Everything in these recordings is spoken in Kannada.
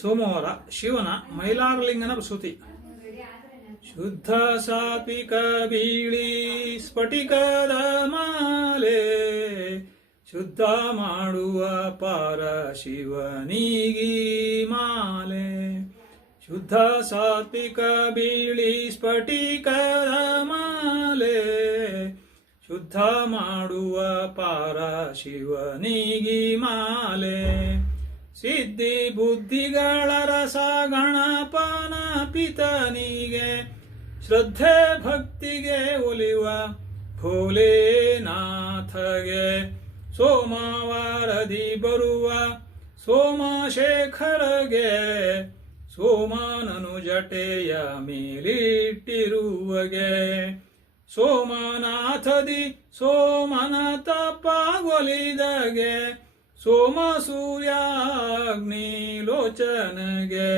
ಸೋಮವಾರ ಶಿವನ ಮೈಲಾರಲಿಂಗನ ಪ್ರಸೂತಿ. ಶುದ್ಧ ಸಾತ್ವಿಕ ಬೀಳಿ ಸ್ಫಟಿಕದ ಮಾಲೆ ಶುದ್ಧ ಮಾಡುವ ಪಾರ ಶಿವನೀಗಿ ಮಾಲೆ. ಶುದ್ಧ ಸಾತ್ವಿಕ ಬೀಳಿ ಸ್ಫಟಿಕದ ಮಾಲೆ ಶುದ್ಧ ಮಾಡುವ ಪಾರ ಶಿವನಿಗಿ ಮಾಲೆ. ಸಿದ್ಧಿ ಬುದ್ಧಿಗಳ ರಸ ಗಣಪನ ಪಿತನಿಗೆ, ಶ್ರದ್ಧೆ ಭಕ್ತಿಗೆ ಒಲಿವ ಭೋಲೆನಾಥಗೆ. ಸೋಮವಾರದಿ ಬರುವ ಸೋಮಶೇಖರಗೆ ಸೋಮನನು ಜಟೆಯ ಮೇಲಿಟ್ಟಿರುವಗೆ. ಸೋಮನಾಥದಿ ಸೋಮನ ತಪ್ಪಗೊಲಿದಗೆ ಸೋಮ ಸೂರ್ಯಾಗ್ನಿ ಲೋಚನಗೆ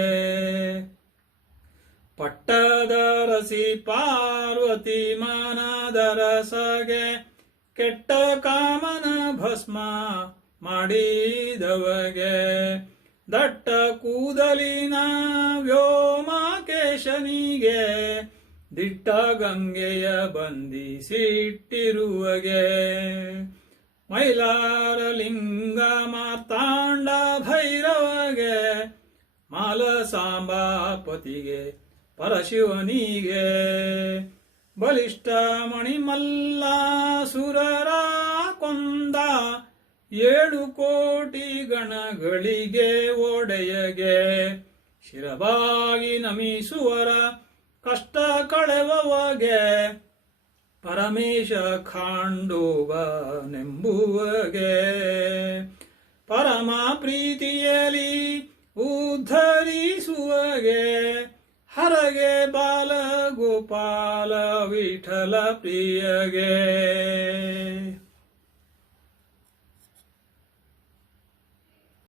ಪಟ್ಟದರಸಿ ಪಾರ್ವತಿ ಮಾನದರಸಗೆ ಕೆಟ್ಟ ಕಾಮನ ಭಸ್ಮ ಮಾಡಿದವಗೆ. ದಟ್ಟ ಕೂದಲಿನ ವ್ಯೋಮಾಕೇಶನಿಗೆ ದಿಟ್ಟ ಗಂಗೆಯ ಬಂಧಿಸಿಟ್ಟಿರುವಗೆ. ಮೈಲಾರಲಿಂಗ ಮಾರ್ತಾಂಡ ಭೈರವಗೆ ಮಾಲಸಾಂಬಾಪತಿಗೆ ಪರಶಿವನಿಗೆ. ಬಲಿಷ್ಠ ಮಣಿಮಲ್ಲ ಸುರರ ಕೊಂದ, ಏಳು ಕೋಟಿ ಗಣಗಳಿಗೆ ಒಡೆಯಗೆ. ಶಿರವಾಗಿ ನಮಿಸುವರ ಕಷ್ಟ ಕಳೆವವಗೆ ಪರಮೇಶ ಖಾಂಡೋಬನೆಂಬುವಗೆ ಪರಮ ಪ್ರೀತಿಯಲಿ ಉದ್ಧರಿಸುವಗೆ. ಹರಗೆ ಬಾಲ ಗೋಪಾಲ ವಿಠಲ ಪ್ರಿಯಗೆ.